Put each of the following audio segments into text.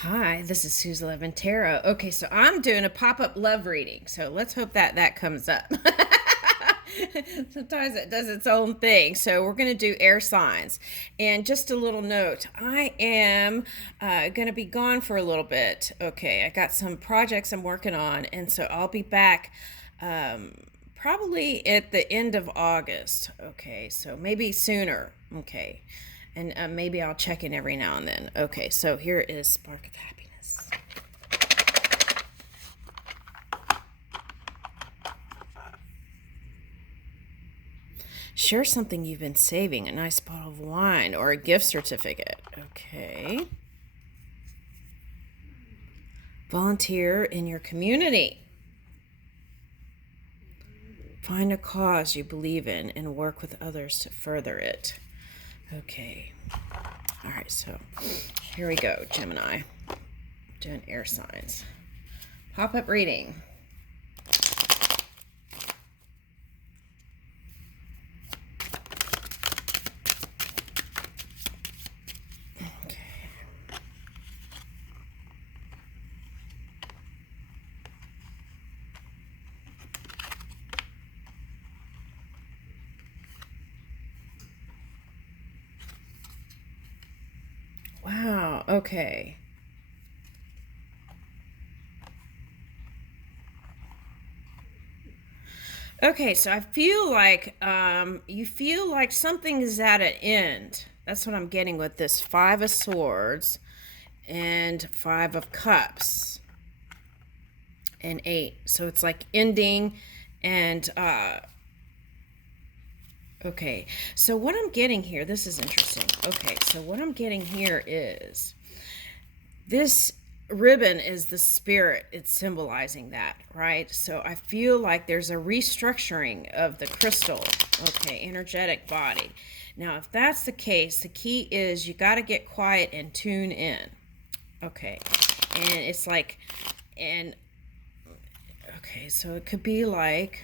Hi, this is Susan Levin Tarot. Okay, so I'm doing a pop-up love reading. So let's hope that comes up. Sometimes it does its own thing. So we're going to do air signs. And just a little note, I am going to be gone for a little bit. Okay, I got some projects I'm working on, and so I'll be back probably at the end of August. Okay, so maybe sooner. Okay. And maybe I'll check in every now and then. Okay, so here is Spark of Happiness. Share something you've been saving, a nice bottle of wine or a gift certificate. Okay. Volunteer in your community. Find a cause you believe in and work with others to further it. Okay. All right, so here we go, Gemini. Doing air signs. Pop-up reading. Okay. Wow, okay. Okay, so I feel like you feel like something is at an end. That's what I'm getting with this Five of Swords and Five of Cups and Eight. So it's like ending and okay. So what I'm getting here, this is interesting. Okay, so what I'm getting here is this ribbon is the spirit. It's symbolizing that, right? So I feel like there's a restructuring of the crystal, okay, energetic body. Now, if that's the case, the key is you got to get quiet and tune in, okay? And it's like, and, okay, so it could be like,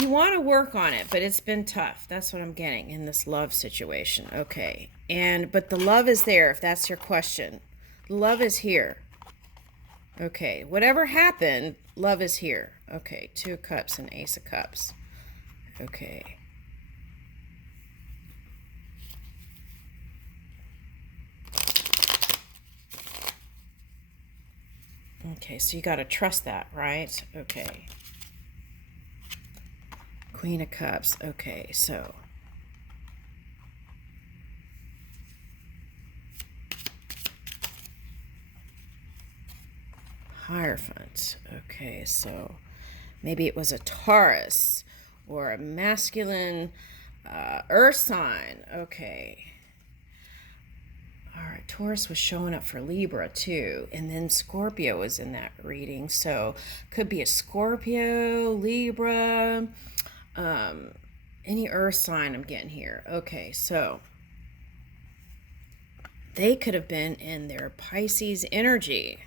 you want to work on it, but it's been tough. That's what I'm getting in this love situation. Okay. But the love is there, if that's your question. Love is here. Okay. Whatever happened, love is here. Okay. Two of Cups and Ace of Cups. Okay. Okay, so you got to trust that, right? Okay. Queen of Cups. Okay, so Hierophant. Okay, so maybe it was a Taurus or a masculine earth sign. Okay. All right, Taurus was showing up for Libra too, and then Scorpio was in that reading. So could be a Scorpio, Libra, any earth sign I'm getting here. Okay, so they could have been in their Pisces energy,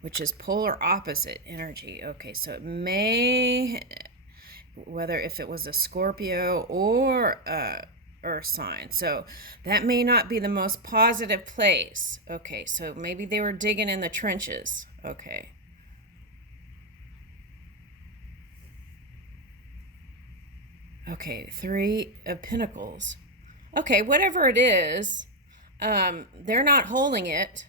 which is polar opposite energy. Okay, so it may, whether if it was a Scorpio or a earth sign, so that may not be the most positive place. Okay, so maybe they were digging in the trenches. Okay. Okay, Three of Pentacles. Okay, whatever it is, they're not holding it.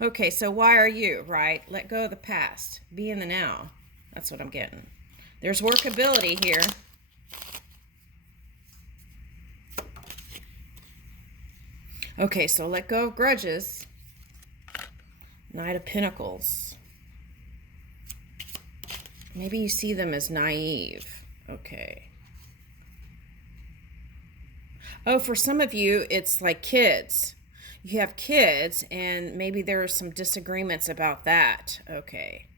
Okay, so why are you, right? Let go of the past. Be in the now. That's what I'm getting. There's workability here. Okay, so let go of grudges. Knight of Pentacles. Maybe you see them as naive. Okay. Oh, for some of you, it's like kids. You have kids, and maybe there are some disagreements about that. Okay.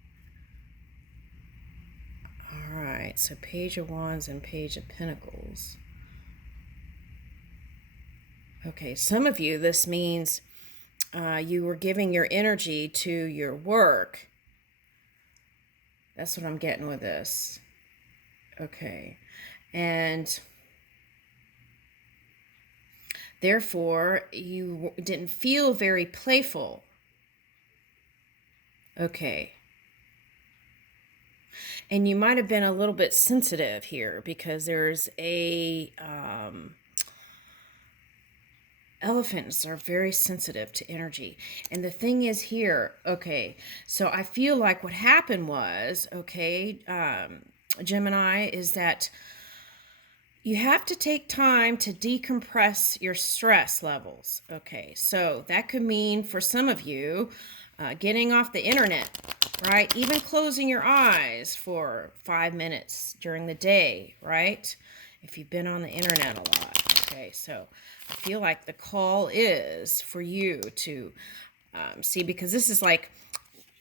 All right, so Page of Wands and Page of Pentacles. Okay, some of you, this means you were giving your energy to your work. That's what I'm getting with this. Okay. And therefore, you didn't feel very playful. Okay. And you might have been a little bit sensitive here because there's elephants are very sensitive to energy. And the thing is here, okay, so I feel like what happened was, okay, Gemini, is that you have to take time to decompress your stress levels. Okay, so that could mean for some of you getting off the internet, right? Even closing your eyes for 5 minutes during the day, right? If you've been on the internet a lot. Okay, so I feel like the call is for you to see, because this is like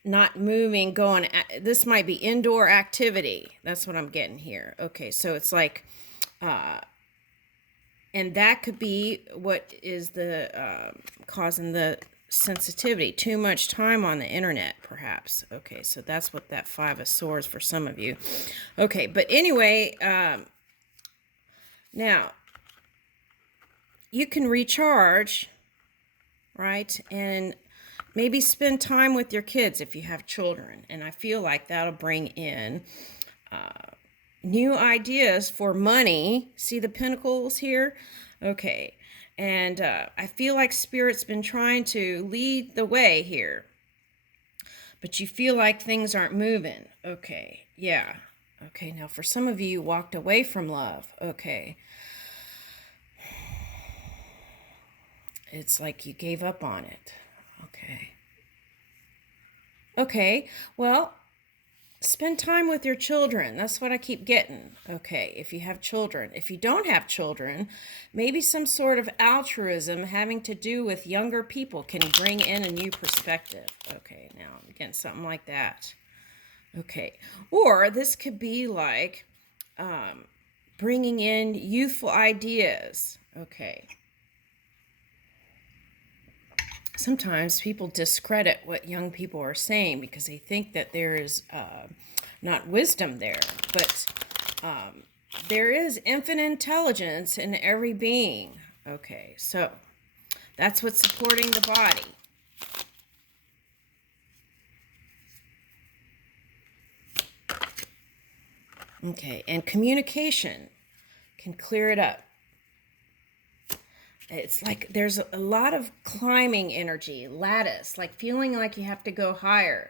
not moving, going, this might be indoor activity. That's what I'm getting here. Okay, so it's like, and that could be what is the causing the sensitivity. Too much time on the internet, perhaps. Okay, so that's what that 5 of Swords for some of you. Okay, but anyway, now you can recharge, right? And maybe spend time with your kids if you have children. And I feel like that'll bring in new ideas for money. See the pentacles here? Okay. And I feel like Spirit's been trying to lead the way here. But you feel like things aren't moving. Okay. Yeah. Okay. Now for some of you, you walked away from love. Okay. It's like you gave up on it. Okay. Okay. Well, spend time with your children. That's what I keep getting. Okay, if you have children. If you don't have children, maybe some sort of altruism having to do with younger people can bring in a new perspective. Okay, now I'm getting something like that. Okay, or this could be like bringing in youthful ideas. Okay. Sometimes people discredit what young people are saying because they think that there is not wisdom there. But there is infinite intelligence in every being. Okay, so that's what's supporting the body. Okay, and communication can clear it up. It's like there's a lot of climbing energy, lattice, like feeling like you have to go higher.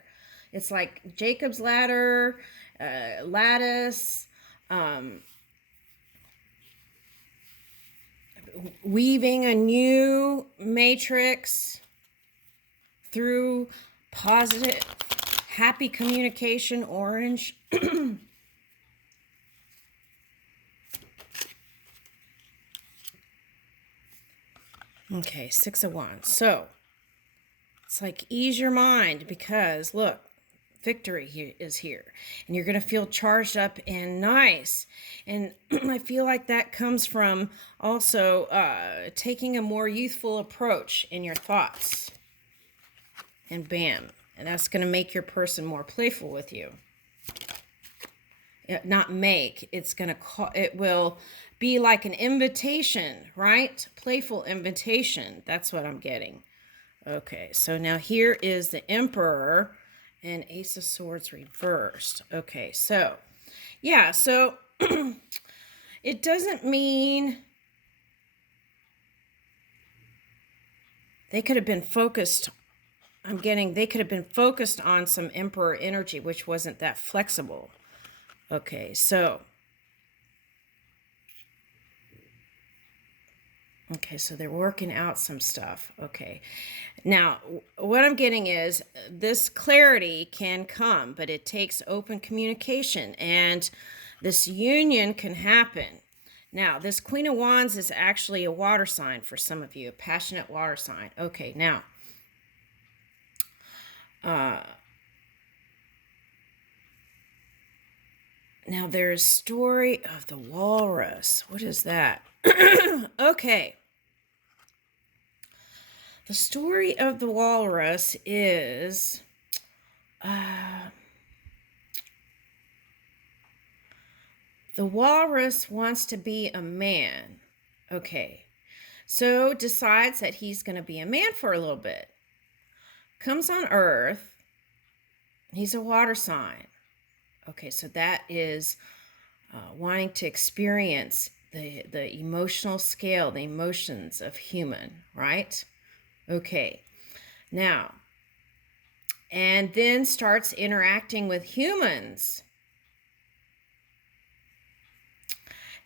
It's like Jacob's ladder, lattice, weaving a new matrix through positive, happy communication, orange. Okay, 6 of Wands. So, it's like ease your mind because, look, victory is here. And you're going to feel charged up and nice. And I feel like that comes from also taking a more youthful approach in your thoughts. And bam. And that's going to make your person more playful with you. Not make, it's going to call, it will be like an invitation, right? Playful invitation. That's what I'm getting. Okay, so now here is the Emperor and Ace of Swords reversed. Okay, so yeah, so it doesn't mean they could have been focused. I'm getting they could have been focused on some Emperor energy, which wasn't that flexible. Okay, so they're working out some stuff. Okay. Now, what I'm getting is this clarity can come, but it takes open communication, and this union can happen. Now, this Queen of Wands is actually a water sign for some of you, a passionate water sign. Okay, now, there's story of the walrus. What is that? Okay. The story of the walrus is the walrus wants to be a man. Okay. So decides that he's going to be a man for a little bit. Comes on Earth. He's a water sign. Okay, so that is wanting to experience the emotional scale, the emotions of human, right? Okay. Now, and then starts interacting with humans.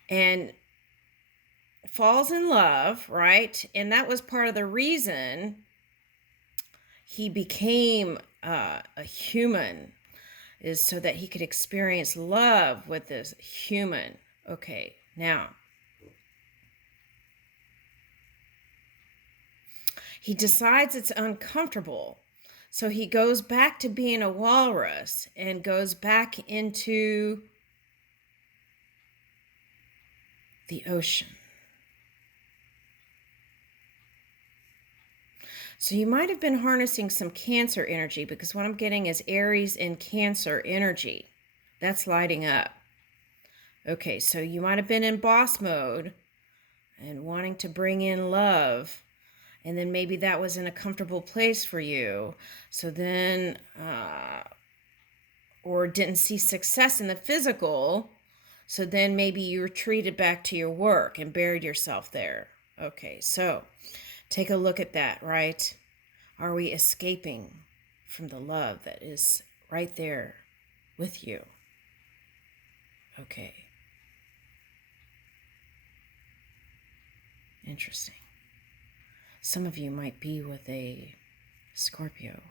And falls in love, right? And that was part of the reason he became a human, is so that he could experience love with this human. Okay, now he decides it's uncomfortable. So he goes back to being a walrus and goes back into the ocean. So you might have been harnessing some Cancer energy, because what I'm getting is Aries and Cancer energy. That's lighting up. Okay, so you might have been in boss mode and wanting to bring in love. And then maybe that was in a comfortable place for you. So then, or didn't see success in the physical. So then maybe you retreated back to your work and buried yourself there. Okay, so take a look at that, right? Are we escaping from the love that is right there with you? Okay. Interesting. Some of you might be with a Scorpio.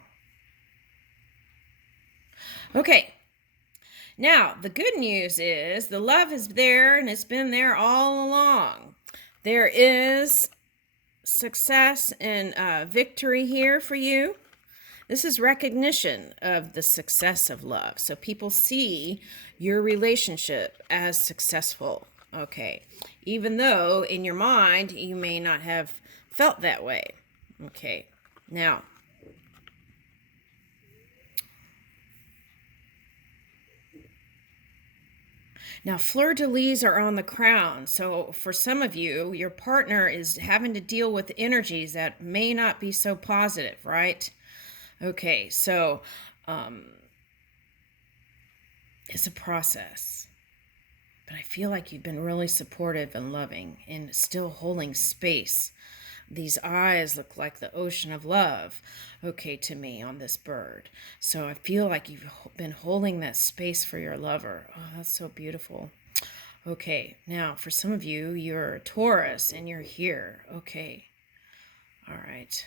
Okay. Now, the good news is the love is there, and it's been there all along. There is success and victory here for you. This is recognition of the success of love. So people see your relationship as successful. Okay. Even though in your mind you may not have felt that way. Okay. Now, fleur-de-lis are on the crown. So for some of you, your partner is having to deal with energies that may not be so positive, right? Okay, so it's a process. But I feel like you've been really supportive and loving and still holding space. These eyes look like the ocean of love, okay, to me on this bird. So I feel like you've been holding that space for your lover. Oh, that's so beautiful. Okay, now for some of you, you're a Taurus and you're here. Okay, all right.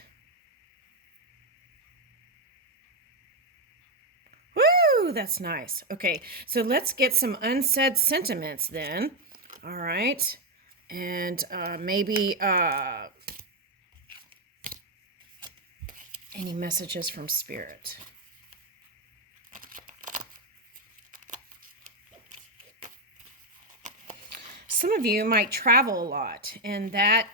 Woo, that's nice. Okay, so let's get some unsaid sentiments then. All right, and maybe any messages from Spirit. Some of you might travel a lot, and that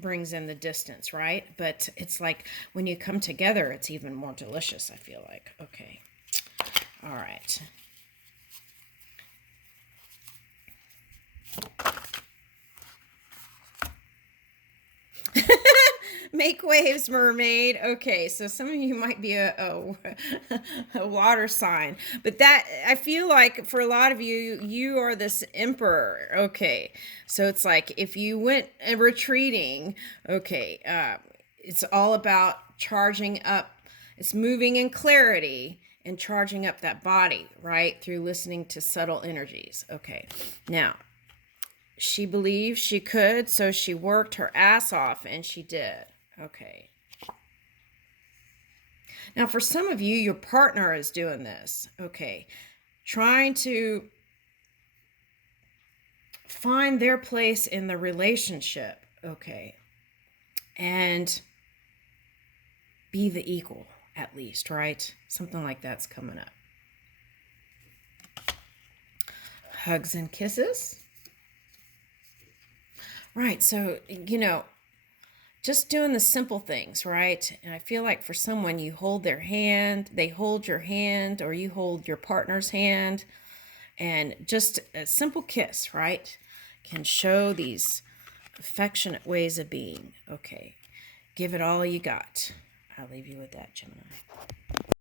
brings in the distance, right? But it's like when you come together, it's even more delicious, I feel like. Okay. All right. Make waves, mermaid. Okay, so some of you might be a water sign, but that, I feel like for a lot of you, you are this emperor. Okay, so it's like if you went retreating, okay, it's all about charging up. It's moving in clarity and charging up that body, right, through listening to subtle energies. Okay, now she believed she could, so she worked her ass off, and she did. Okay. Now, for some of you, your partner is doing this. Okay. Trying to find their place in the relationship. Okay. And be the equal, at least, right? Something like that's coming up. Hugs and kisses. Right. So, just doing the simple things, right? And I feel like for someone, you hold their hand, they hold your hand, or you hold your partner's hand, and just a simple kiss, right, can show these affectionate ways of being. Okay, give it all you got. I'll leave you with that, Gemini.